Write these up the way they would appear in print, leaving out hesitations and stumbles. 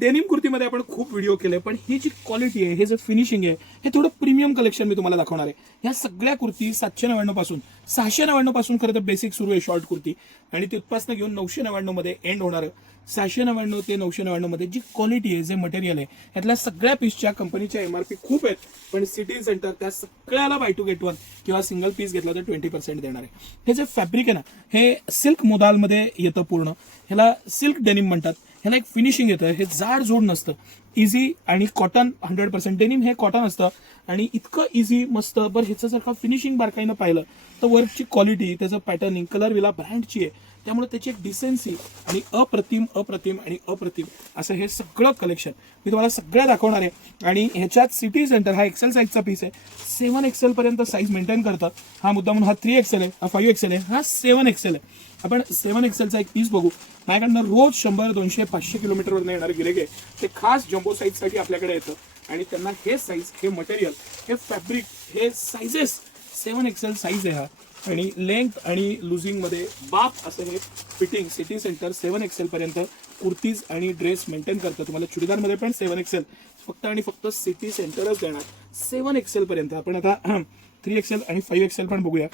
Denim कुर्तीमध्ये आपण खूप video केले, पण ही जी क्वालिटी आहे, हे जे फिनिशिंग आहे, हे थोडं प्रीमियम कलेक्शन मी तुम्हाला दाखवणार आहे. ह्या सगळ्या कुर्ती 799 पासून 699 पासून खरं तर बेसिक सुरू आहे शॉर्ट कुर्ती, आणि तिथपासून घेऊन 999 मध्ये एंड होणार आहे. 699 ते 999 मध्ये जी क्वालिटी आहे, जे मटेरियल आहे, यातल्या सगळ्या पीसच्या कंपनीच्या एमआरपी खूप आहेत, पण सिटी सेंटर त्या सगळ्याला बाय टू गेट वन किंवा सिंगल पीस घेतला तर 20% देणार आहे. हे जे फॅब्रिक आहे ना, हे सिल्क मोदालमध्ये येतं पूर्ण. ह्याला सिल्क डेनिम म्हणतात. ह्याला एक फिनिशिंग येतं, हे जाड जोड नसतं, इझी, आणि कॉटन 100%. डेनिम हे कॉटन असतं आणि इतकं इझी मस्त. बरं, ह्याचं जर का फिनिशिंग बारकाईनं पाहिलं तर वर्कची क्वालिटी, त्याचं पॅटर्निंग, कलर विला ब्रँडची आहे, त्यामुळे त्याची एक डिसेन्सी आणि अप्रतिम अप्रतिम आणि अप्रतिम असं हे सगळं कलेक्शन मी तुम्हाला सगळं दाखवणार आहे. आणि ह्याच्यात सिटी सेंटर हा एक्सेल साईजचा पीस आहे. 7XL पर्यंत साईज मेंटेन करतात. हा मुद्दाम हा 3XL आहे, हा 5XL आहे, हा 7XL आहे. आपण 7XLचा एक पीस बघू. माझ्याकडनं रोज 100, 200, 500 किलोमीटरवर येणारे गिरेगे ते खास जम्बो साईजसाठी आपल्याकडे येतं, आणि त्यांना हे साईज, हे मटेरियल, हे फॅब्रिक, हे साईजेस 7XL साईज आहे हा. आणि लेंथ आणि लुझिंगमध्ये बाप असं हे फिटिंग सिटी सेंटर 7XL पर्यंत कुर्तीज आणि ड्रेस मेंटेन करतं. तुम्हाला चुडीदारमध्ये पण 7XL फक्त आणि फक्त सिटी सेंटरच देणार 7XL पर्यंत. आपण आता 3XL आणि 5XL पण बघूया.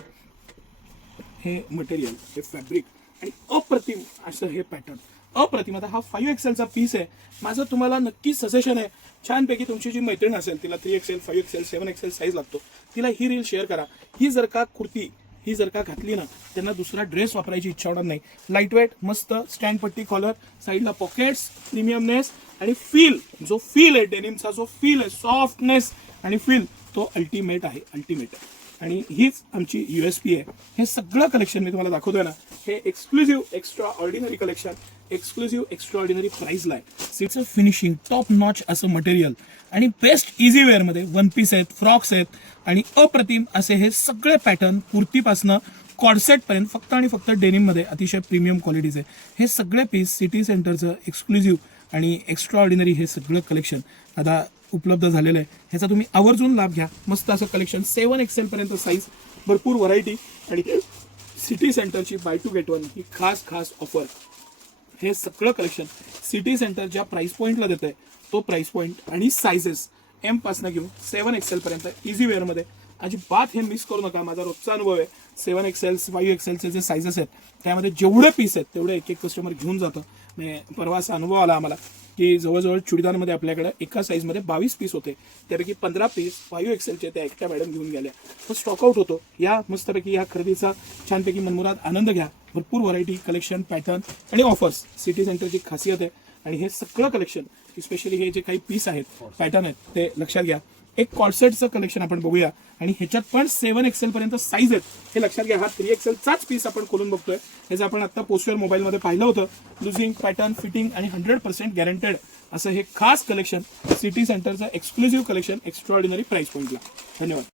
हे मटेरियल, हे फॅब्रिक आणि अप्रतिम असं हे पॅटर्न, अप्रतिम. आता हा 5XLचा पीस आहे. माझं तुम्हाला नक्की सजेशन आहे, छानपैकी तुमची जी मैत्रीण असेल, तिला 3XL, 5XL, 7XL साईज लागतो, तिला ही रील शेअर करा. ही जर का कुर्ती ही जर का घातली ना, त्यांना दुसरा ड्रेस वापरायची इच्छा होणार नाही. लाईट वेट, मस्त स्टँड पट्टी, कॉलर, साईडला पॉकेट्स, प्रीमियमनेस आणि फील, जो फील आहे डेनिमचा, जो फील आहे, सॉफ्टनेस आणि फील, तो अल्टिमेट आहे, अल्टिमेट आहे. आणि हीच आमची USP आहे. हे सगळं कलेक्शन मी तुम्हाला दाखवतोय ना, हे exclusive extraordinary collection, exclusive extraordinary प्राइसला आहे. सीटचं फिनिशिंग टॉप नॉच असं मटेरियल, आणि बेस्ट इझी वेअरमध्ये वन पीस आहेत, फ्रॉक्स आहेत, आणि अप्रतिम असे हे सगळे पॅटर्न कुर्तीपासनं कॉर्सेटपर्यंत फक्त आणि फक्त डेनिममध्ये अतिशय प्रीमियम क्वालिटीज आहे. हे सगळे पीस सिटी सेंटरचं एक्सक्लुझिव्ह आणि एक्स्ट्रा ऑर्डिनरी हे सगळं कलेक्शन आता उपलब्ध झालेलं आहे. ह्याचा तुम्ही आवर्जून लाभ घ्या. मस्त असं कलेक्शन, 7XL पर्यंत साईज, भरपूर व्हरायटी, आणि सिटी सेंटरची बाय टू गेट वन ही खास खास ऑफर. हे सगळं कलेक्शन सिटी सेंटर ज्या प्राइस पॉईंटला देत आहे, तो प्राइस पॉईंट आणि सायझेस M पासून घेऊन 7XL पर्यंत इझी वेअरमध्ये अजिबात हे मिस करू नका. माझा रोजचा अनुभव आहे. 7XL, 5XLचे जे सायझेस आहेत, त्यामध्ये जेवढे पीस आहेत तेवढे एक एक कस्टमर घेऊन जातं. परवा असा अनुभव आला आम्हाला की जवळजवळ चुडीदारमध्ये आपल्याकडे एका साईजमध्ये 22 पीस होते, त्यापैकी 15 पीस 5XLचे त्या एकट्या मॅडम घेऊन गेल्या. तो स्टॉकआउट होतो. या मस्तपैकी या खरेदीचा छानपैकी मनमुराद आनंद घ्या. भरपूर व्हरायटी, कलेक्शन, पॅटर्न आणि ऑफर्स सिटी सेंटरची खासियत आहे. आणि हे सगळं कलेक्शन, स्पेशली हे जे काही पीस आहेत, पॅटर्न आहेत, ते लक्षात घ्या. एक कॉर्सेटचं कलेक्शन आपण बघूया, आणि ह्याच्यात पण 7XL पर्यंत साईज आहेत, हे लक्षात घ्या. हा 3XLचाच पीस आपण खोलून बघतोय. ह्याचं आपण आता पोस्टर मोबाईलमध्ये पाहिलं होतं. लुझिंग, पॅटर्न, फिटिंग आणि 100% गॅरंटेड असं हे खास कलेक्शन, सिटी सेंटरचं एक्सक्लुझिव्ह कलेक्शन, एक्स्ट्राऑर्डिनरी प्राइस पॉईंटला. धन्यवाद.